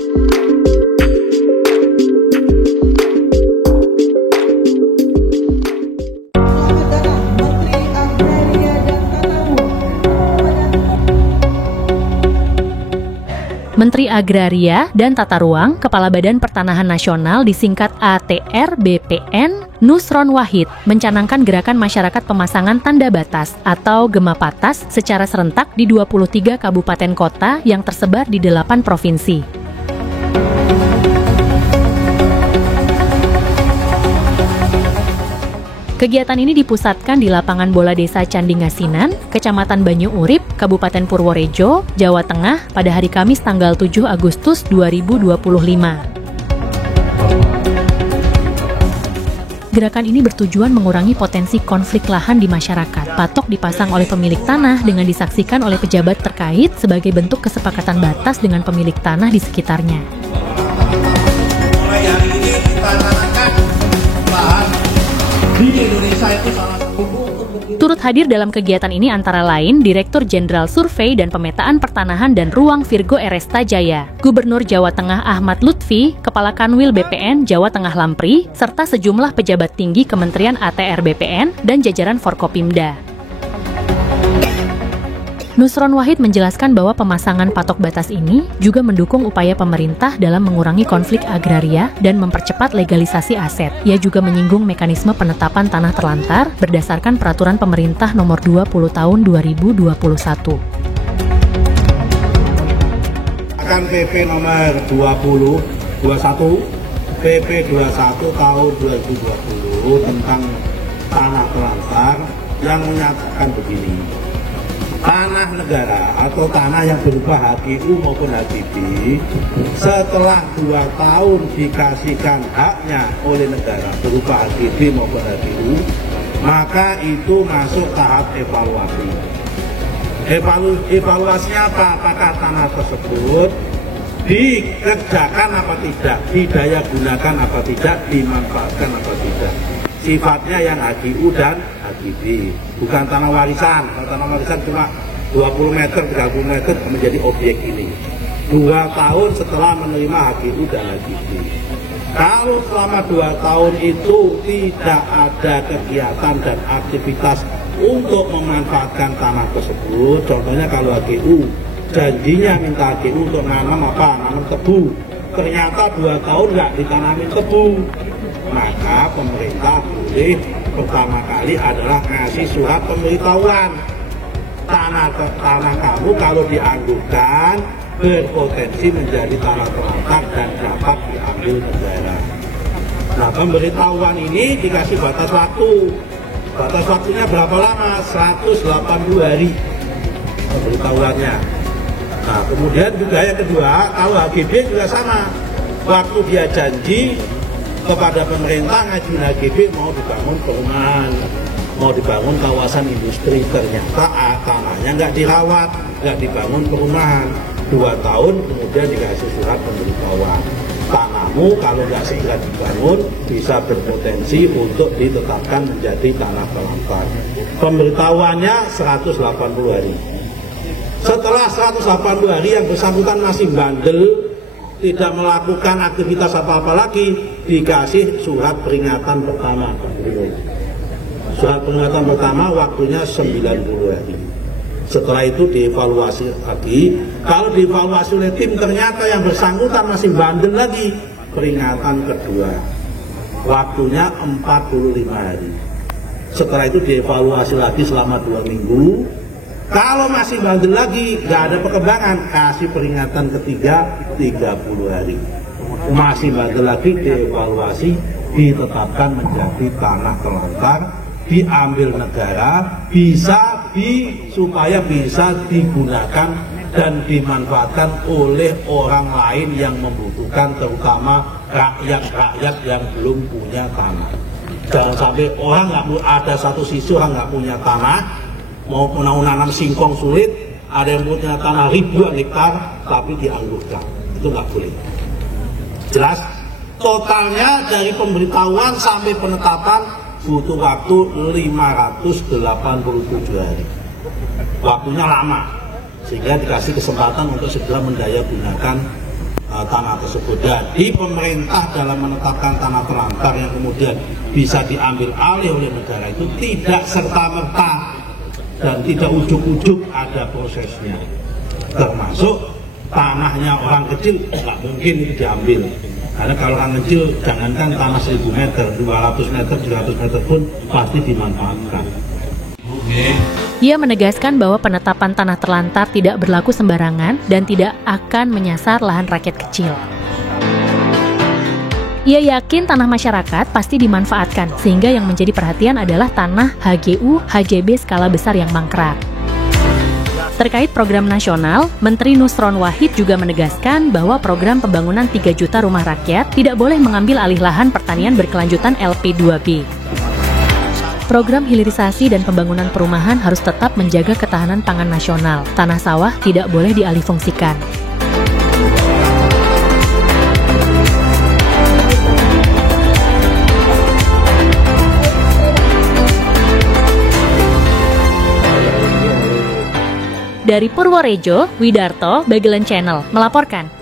Menteri Agraria dan Tata Ruang, Kepala Badan Pertanahan Nasional disingkat ATR BPN, Nusron Wahid, mencanangkan gerakan masyarakat pemasangan tanda batas atau Gema Patas secara serentak di 23 kabupaten kota yang tersebar di 8 provinsi. Kegiatan ini dipusatkan di lapangan bola desa Candi Ngasinan, Kecamatan Banyu Urip, Kabupaten Purworejo, Jawa Tengah pada hari Kamis tanggal 7 Agustus 2025. Gerakan ini bertujuan mengurangi potensi konflik lahan di masyarakat. Patok dipasang oleh pemilik tanah dengan disaksikan oleh pejabat terkait sebagai bentuk kesepakatan batas dengan pemilik tanah di sekitarnya. Mulai hari ini kita tanamkan lahan di Indonesia itu salah satu. Turut hadir dalam kegiatan ini antara lain Direktur Jenderal Survei dan Pemetaan Pertanahan dan Ruang Virgo Eresta Jaya, Gubernur Jawa Tengah Ahmad Lutfi, Kepala Kanwil BPN Jawa Tengah Lampri, serta sejumlah pejabat tinggi Kementerian ATR BPN dan jajaran Forkopimda. Nusron Wahid menjelaskan bahwa pemasangan patok batas ini juga mendukung upaya pemerintah dalam mengurangi konflik agraria dan mempercepat legalisasi aset. Ia juga menyinggung mekanisme penetapan tanah terlantar berdasarkan Peraturan Pemerintah Nomor 20 Tahun 2021. Akan PP Nomor 2021, PP 21 Tahun 2020 tentang tanah terlantar yang menyatakan begini. Tanah negara atau tanah yang berupa HGU maupun HGB setelah 2 tahun dikasihkan haknya oleh negara berupa HGB maupun HGU, maka itu masuk tahap evaluasi. Evaluasinya apa? Apakah tanah tersebut dikerjakan apa tidak, didaya gunakan apa tidak, dimanfaatkan apa tidak. Sifatnya yang HGU dan HGB, bukan tanah warisan. Kalau tanah warisan cuma 20 meter, 30 meter menjadi objek ini. 2 tahun setelah menerima HGU dan HGB. Kalau selama 2 tahun itu tidak ada kegiatan dan aktivitas untuk memanfaatkan tanah tersebut, contohnya kalau HGU, janjinya minta HGU untuk nanam apa? Nanam tebu. Ternyata 2 tahun nggak ditanamin tebu. Maka pemerintah boleh pertama kali adalah ngasih surat pemberitahuan. Tanah kamu kalau dianggukan berpotensi menjadi tanah terlantar dan dapat diambil negara. Nah, pemberitahuan ini dikasih batas waktu. Batas waktunya berapa lama? 180 hari pemberitahuannya. Nah, kemudian juga yang kedua, kalau HGB juga sama. Waktu dia janji kepada pemerintah ngajuin HGB mau dibangun perumahan, mau dibangun kawasan industri, ternyata tanahnya nggak dirawat, nggak dibangun perumahan. 2 tahun kemudian dikasih surat pemberitahuan. Tanahmu kalau nggak segera dibangun bisa berpotensi untuk ditetapkan menjadi tanah terlantar. Pemberitahuannya 180 hari. Setelah 180 hari yang bersangkutan masih bandel, tidak melakukan aktivitas apa-apa lagi, dikasih surat peringatan pertama. Surat peringatan pertama waktunya 90 hari. Setelah itu dievaluasi lagi. Kalau dievaluasi oleh tim ternyata yang bersangkutan masih bandel lagi, peringatan kedua. Waktunya 45 hari. Setelah itu dievaluasi lagi selama 2 minggu. Kalau masih bandel lagi, nggak ada perkembangan, kasih peringatan ketiga 30 hari. Masih bandel lagi, dievaluasi, ditetapkan menjadi tanah terlantar, diambil negara, supaya bisa digunakan dan dimanfaatkan oleh orang lain yang membutuhkan, terutama rakyat-rakyat yang belum punya tanah. Jangan sampai orang nggak ada satu sisi orang nggak punya tanah, mau nanam singkong sulit, ada yang punya tanah ribuan hektar tapi dianggukan, itu nggak boleh. Jelas, totalnya dari pemberitahuan sampai penetapan butuh waktu 587 hari. Waktunya lama, sehingga dikasih kesempatan untuk segera mendaya gunakan tanah tersebut. Jadi pemerintah dalam menetapkan tanah terlantar yang kemudian bisa diambil alih oleh negara itu tidak serta-merta dan tidak ujuk-ujuk ada prosesnya. Termasuk tanahnya orang kecil nggak mungkin itu diambil. Karena kalau orang kecil jangankan tanah 1000 meter, 200 meter, 300 meter pun pasti dimanfaatkan. Ia menegaskan bahwa penetapan tanah terlantar tidak berlaku sembarangan dan tidak akan menyasar lahan rakyat kecil. Ia yakin tanah masyarakat pasti dimanfaatkan, sehingga yang menjadi perhatian adalah tanah HGU, HJB skala besar yang mangkrak. Terkait program nasional, Menteri Nusron Wahid juga menegaskan bahwa program pembangunan 3 juta rumah rakyat tidak boleh mengambil alih lahan pertanian berkelanjutan LP2B. Program hilirisasi dan pembangunan perumahan harus tetap menjaga ketahanan pangan nasional. Tanah sawah tidak boleh dialihfungsikan. Dari Purworejo, Widarto, Bagelen Channel melaporkan.